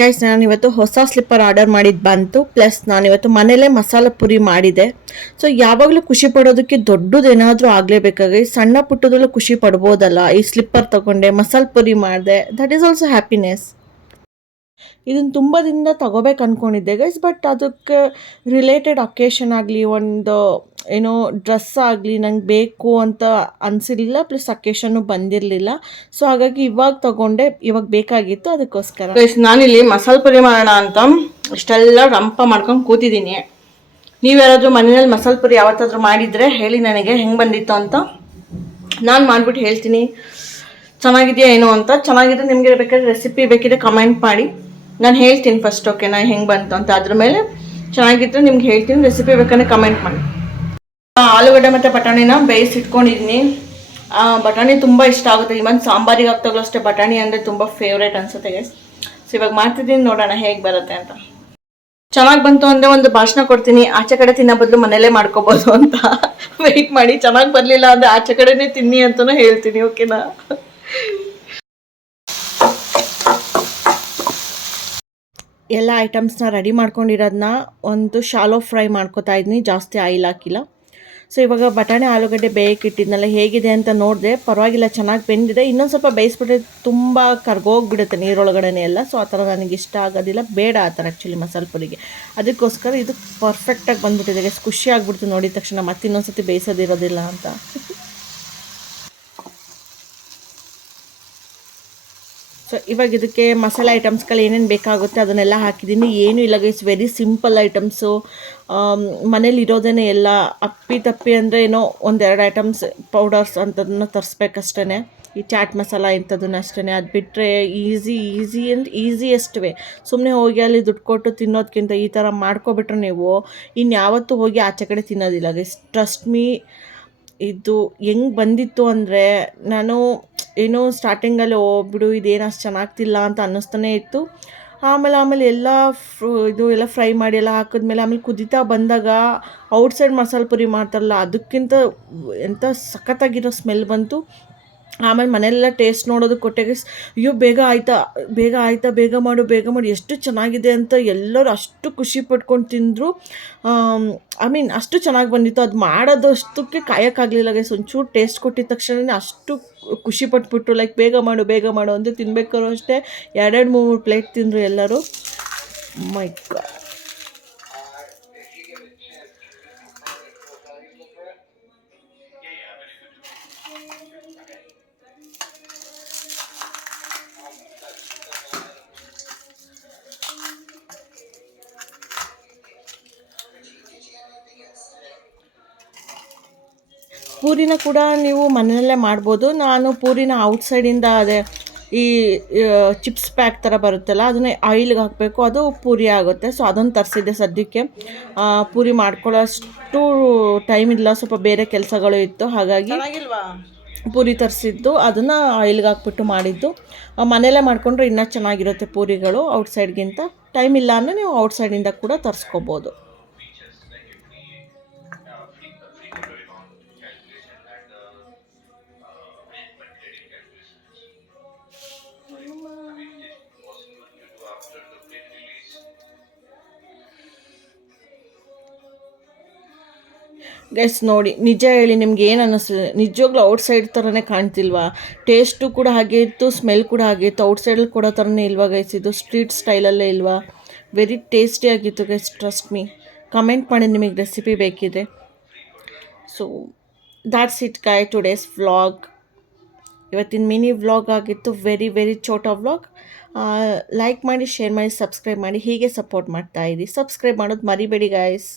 Guys ನಾನಿವತ್ತು ಹೊಸ slipper order ಮಾಡಿದ್ದು ಬಂತು. ಪ್ಲಸ್ ನಾನಿವತ್ತು ಮನೇಲೇ ಮಸಾಲ ಪುರಿ ಮಾಡಿದೆ. ಸೊ ಯಾವಾಗಲೂ ಖುಷಿ ಪಡೋದಕ್ಕೆ ದೊಡ್ಡದೇನಾದರೂ ಆಗಲೇಬೇಕಾಗಿ ಸಣ್ಣ ಪುಟ್ಟದಲ್ಲೂ ಖುಷಿ ಪಡ್ಬೋದಲ್ಲ. ಈ ಸ್ಲಿಪ್ಪರ್ ತಗೊಂಡೆ, ಮಸಾಲ ಪುರಿ ಮಾಡಿದೆ, ದಟ್ ಈಸ್ ಆಲ್ಸೋ ಹ್ಯಾಪಿನೆಸ್. ಇದನ್ನು ತುಂಬ ದಿನದಿಂದ ತಗೋಬೇಕು ಅಂದ್ಕೊಂಡಿದ್ದೆ ಗೈಸ್, ಬಟ್ ಅದಕ್ಕೆ ರಿಲೇಟೆಡ್ ಅಕೇಶನ್ ಆಗಲಿ, ಒಂದು ಏನೋ ಡ್ರೆಸ್ ಆಗಲಿ ನಂಗೆ ಬೇಕು ಅಂತ ಅನಿಸಿರಲಿಲ್ಲ. ಪ್ಲಸ್ ಅಕೇಶನ್ನು ಬಂದಿರಲಿಲ್ಲ. ಸೊ ಹಾಗಾಗಿ ಇವಾಗ ತಗೊಂಡೆ, ಇವಾಗ ಬೇಕಾಗಿತ್ತು ಅದಕ್ಕೋಸ್ಕರ. ಗೈಸ್ ನಾನಿಲ್ಲಿ ಮಸಾಲೆ ಪುರಿ ಮಾಡೋಣ ಅಂತ ಇಷ್ಟೆಲ್ಲ ರಂಪ ಮಾಡ್ಕೊಂಡು ಕೂತಿದ್ದೀನಿ. ನೀವು ಯಾರಾದರೂ ಮನೆಯಲ್ಲಿ ಮಸಾಲೆ ಪುರಿ ಯಾವತ್ತಾದರೂ ಮಾಡಿದರೆ ಹೇಳಿ ನನಗೆ ಹೆಂಗೆ ಬಂದಿತ್ತು ಅಂತ. ನಾನು ಮಾಡಿಬಿಟ್ಟು ಹೇಳ್ತೀನಿ ಚೆನ್ನಾಗಿದೆಯಾ ಏನೋ ಅಂತ. ಚೆನ್ನಾಗಿದ್ರೆ ನಿಮಗೆ ಬೇಕಾದ್ರೆ ರೆಸಿಪಿ ಬೇಕಿದ್ರೆ ಕಮೆಂಟ್ ಮಾಡಿ, ನಾನು ಹೇಳ್ತೀನಿ ಫಸ್ಟ್. ಓಕೆನಾ ಹೆಂಗೆ ಬಂತು ಅಂತ. ಅದ್ರ ಮೇಲೆ ಚೆನ್ನಾಗಿದ್ರೆ ನಿಮ್ಗೆ ಹೇಳ್ತೀನಿ, ರೆಸಿಪಿ ಬೇಕಂದ್ರೆ ಕಮೆಂಟ್ ಮಾಡಿ. ಆಲೂಗಡ್ಡೆ ಮತ್ತು ಬಟಾಣಿನ ಬೇಯಿಸಿಟ್ಕೊಂಡಿದ್ದೀನಿ. ಬಟಾಣಿ ತುಂಬ ಇಷ್ಟ ಆಗುತ್ತೆ. ಇವನ್ ಸಾಂಬಾರಿಗೆ ಹಾಕ್ತಾಗಲೂ ಅಷ್ಟೇ ಬಟಾಣಿ ಅಂದರೆ ತುಂಬ ಫೇವ್ರೇಟ್ ಅನಿಸುತ್ತೆ ಗೈಸ್. ಸೊ ಇವಾಗ ಮಾಡ್ತಿದ್ದೀನಿ, ನೋಡೋಣ ಹೇಗೆ ಬರುತ್ತೆ ಅಂತ. ಚೆನ್ನಾಗಿ ಬಂತು ಅಂದರೆ ಒಂದು ಭಾಷಣ ಕೊಡ್ತೀನಿ, ಆಚೆ ಕಡೆ ತಿನ್ನೋ ಬದಲು ಮನೇಲೇ ಮಾಡ್ಕೋಬೋದು ಅಂತ. ವೆಯ್ಟ್ ಮಾಡಿ, ಚೆನ್ನಾಗಿ ಬರಲಿಲ್ಲ ಅಂದರೆ ಆಚೆ ಕಡೆನೇ ತಿನ್ನಿ ಅಂತಲೂ ಹೇಳ್ತೀನಿ. ಓಕೆನಾ. ಎಲ್ಲ ಐಟಮ್ಸ್ನ ರೆಡಿ ಮಾಡ್ಕೊಂಡಿರೋದನ್ನ ಒಂದು ಶಾಲೋ ಫ್ರೈ ಮಾಡ್ಕೊತಾ ಇದ್ದೀನಿ, ಜಾಸ್ತಿ ಆಯಿಲ್ ಹಾಕಿಲ್ಲ. ಸೊ ಇವಾಗ ಬಟಾಣಿ ಆಲೂಗಡ್ಡೆ ಬೇಯಕ್ಕಿಟ್ಟಿದ್ನಲ್ಲ, ಹೇಗಿದೆ ಅಂತ ನೋಡಿದೆ. ಪರವಾಗಿಲ್ಲ, ಚೆನ್ನಾಗಿ ಬೆಂದಿದೆ. ಇನ್ನೊಂದು ಸ್ವಲ್ಪ ಬೇಯಿಸ್ಬಿಟ್ರೆ ತುಂಬ ಕರ್ಗೋಗ್ಬಿಡುತ್ತೆ ನೀರೊಳಗಡೆ ಎಲ್ಲ. ಸೊ ಆ ಥರ ನನಗೆ ಇಷ್ಟ ಆಗೋದಿಲ್ಲ, ಬೇಡ ಆ ಥರ ಆ್ಯಕ್ಚುಲಿ ಮಸಾಲೆ ಪುರಿಗೆ. ಅದಕ್ಕೋಸ್ಕರ ಇದು ಪರ್ಫೆಕ್ಟಾಗಿ ಬಂದುಬಿಟ್ಟಿದೆ. ಖುಷಿ ಆಗ್ಬಿಡ್ತು ನೋಡಿದ ತಕ್ಷಣ, ಮತ್ತೆ ಇನ್ನೊಂದು ಸತಿ ಬೇಯಿಸೋದಿರೋದಿಲ್ಲ ಅಂತ. ಸೊ ಇವಾಗ ಇದಕ್ಕೆ ಮಸಾಲೆ ಐಟಮ್ಸ್ಗಳು ಏನೇನು ಬೇಕಾಗುತ್ತೆ ಅದನ್ನೆಲ್ಲ ಹಾಕಿದ್ದೀನಿ. ಏನೂ ಇಲ್ಲ ಗೈಸ್, ವೆರಿ ಸಿಂಪಲ್ ಐಟಮ್ಸು. ಮನೇಲಿ ಇರೋದೇ ಎಲ್ಲ. ಅಪ್ಪಿ ತಪ್ಪಿ ಅಂದರೆ ಏನೋ ಒಂದೆರಡು ಐಟಮ್ಸ್ ಪೌಡರ್ಸ್ ಅಂಥದನ್ನ ತರಿಸ್ಬೇಕಷ್ಟೇ. ಈ ಚಾಟ್ ಮಸಾಲ ಇಂಥದ್ದನ್ನ ಅಷ್ಟೇ. ಅದು ಬಿಟ್ಟರೆ ಈಸಿಯೆಸ್ಟ್ ವೇ. ಸುಮ್ಮನೆ ಹೋಗಿ ಅಲ್ಲಿ ದುಡ್ಡು ಕೊಟ್ಟು ತಿನ್ನೋದಕ್ಕಿಂತ ಈ ಥರ ಮಾಡ್ಕೊಬಿಟ್ರೆ ನೀವು ಇನ್ಯಾವತ್ತೂ ಹೋಗಿ ಆಚೆ ಕಡೆ ತಿನ್ನೋದಿಲ್ಲ ಗೈಸ್. Trust me. ಇದು ಹೆಂಗೆ ಬಂದಿತ್ತು ಅಂದರೆ, ನಾನು ಏನೋ ಸ್ಟಾರ್ಟಿಂಗಲ್ಲಿ ಬಿಡು ಇದೇನು ಅಷ್ಟು ಚೆನ್ನಾಗ್ತಿಲ್ಲ ಅಂತ ಅನ್ನಿಸ್ತಾನೆ ಇತ್ತು. ಆಮೇಲೆ ಎಲ್ಲ ಇದು ಎಲ್ಲ ಫ್ರೈ ಮಾಡಿ ಎಲ್ಲ ಹಾಕಿದ್ಮೇಲೆ ಆಮೇಲೆ ಕುದೀತಾ ಬಂದಾಗ ಔಟ್ಸೈಡ್ ಮಸಾಲೆ ಪುರಿ ಮಾಡ್ತಾರಲ್ಲ, ಅದಕ್ಕಿಂತ ಎಂಥ ಸಖತ್ತಾಗಿರೋ ಸ್ಮೆಲ್ ಬಂತು. ಆಮೇಲೆ ಮನೆಯೆಲ್ಲ ಟೇಸ್ಟ್ ನೋಡೋದಕ್ಕೆ ಕೊಟ್ಟೆಗೆ, ಅಯ್ಯೋ ಬೇಗ ಆಯಿತಾ, ಬೇಗ ಮಾಡು ಎಷ್ಟು ಚೆನ್ನಾಗಿದೆ ಅಂತ ಎಲ್ಲರೂ ಅಷ್ಟು ಖುಷಿ ಪಟ್ಕೊಂಡು ತಿಂದರು. ಅಷ್ಟು ಚೆನ್ನಾಗಿ ಬಂದಿತ್ತು. ಅದು ಮಾಡೋದಷ್ಟಕ್ಕೆ ಕಾಯೋಕ್ಕಾಗಲಿಲ್ಲ ಗೈಸ್. ಒಂಚೂರು ಟೇಸ್ಟ್ ಕೊಟ್ಟಿದ ತಕ್ಷಣ ಅಷ್ಟು ಖುಷಿ ಪಟ್ಬಿಟ್ರು. ಲೈಕ್ ಬೇಗ ಮಾಡು ಅಂತ. ತಿನ್ಬೇಕಾದ್ರು ಅಷ್ಟೇ 2-3 ಪ್ಲೇಟ್ ತಿಂದರು ಎಲ್ಲರೂ. ಮೈ ಗಾಡ್. ಪೂರಿನ ಕೂಡ ನೀವು ಮನೆಯಲ್ಲೇ ಮಾಡ್ಬೋದು. ನಾನು ಪೂರಿನ ಔಟ್ಸೈಡಿಂದ ಅದೇ ಈ ಚಿಪ್ಸ್ ಪ್ಯಾಕ್ ಥರ ಬರುತ್ತಲ್ಲ, ಅದನ್ನೇ ಆಯಿಲ್ಗೆ ಹಾಕಬೇಕು, ಅದು ಪೂರಿ ಆಗುತ್ತೆ. ಸೊ ಅದನ್ನು ತರಿಸಿದ್ದೆ ಸದ್ಯಕ್ಕೆ. ಪೂರಿ ಮಾಡ್ಕೊಳ್ಳೋಷ್ಟು ಟೈಮ್ ಇಲ್ಲ, ಸ್ವಲ್ಪ ಬೇರೆ ಕೆಲಸಗಳು ಇತ್ತು. ಹಾಗಾಗಿ ಪೂರಿ ತರಿಸಿದ್ದು, ಅದನ್ನು ಆಯಿಲ್ಗೆ ಹಾಕ್ಬಿಟ್ಟು ಮಾಡಿದ್ದು. ಮನೆಯಲ್ಲೇ ಮಾಡಿಕೊಂಡ್ರೆ ಇನ್ನೂ ಚೆನ್ನಾಗಿರುತ್ತೆ ಪೂರಿಗಳು ಔಟ್ಸೈಡ್ಗಿಂತ. ಟೈಮ್ ಇಲ್ಲ ಅಂದರೆ ನೀವು ಔಟ್ಸೈಡಿಂದ ಕೂಡ ತರಿಸ್ಕೋಬೋದು. ಗೈಸ್ ನೋಡಿ, ನಿಜ ಹೇಳಿ ನಿಮ್ಗೆ ಏನು ಅನ್ನಿಸ್ತದೆ? ನಿಜವಾಗ್ಲೂ ಔಟ್ಸೈಡ್ ಥರನೇ ಕಾಣ್ತಿಲ್ವಾ? ಟೇಸ್ಟು ಕೂಡ ಹಾಗೆ ಇತ್ತು, ಸ್ಮೆಲ್ ಕೂಡ ಹಾಗೆ ಇತ್ತು. ಔಟ್ಸೈಡಲ್ಲಿ ಕೊಡೋ ಥರನೇ ಇಲ್ವಾ ಗೈಸ್? ಇದು ಸ್ಟ್ರೀಟ್ ಸ್ಟೈಲಲ್ಲೇ ಇಲ್ವಾ? ವೆರಿ ಟೇಸ್ಟಿಯಾಗಿತ್ತು ಗೈಸ್, ಟ್ರಸ್ಟ್ ಮೀ. ಕಮೆಂಟ್ ಮಾಡಿ ನಿಮಗೆ ರೆಸಿಪಿ ಬೇಕಿದೆ. So that's it guy, today's vlog. ಇವತ್ತಿನ ಮಿನಿ ವ್ಲಾಗ್ ಆಗಿತ್ತು, ವೆರಿ ಛೋಟಾ ವ್ಲಾಗ್. ಲೈಕ್ ಮಾಡಿ, ಶೇರ್ ಮಾಡಿ, ಸಬ್ಸ್ಕ್ರೈಬ್ ಮಾಡಿ. ಹೀಗೆ ಸಪೋರ್ಟ್ ಮಾಡ್ತಾಯಿರಿ. ಸಬ್ಸ್ಕ್ರೈಬ್ ಮಾಡೋದು ಮರಿಬೇಡಿ ಗೈಸ್.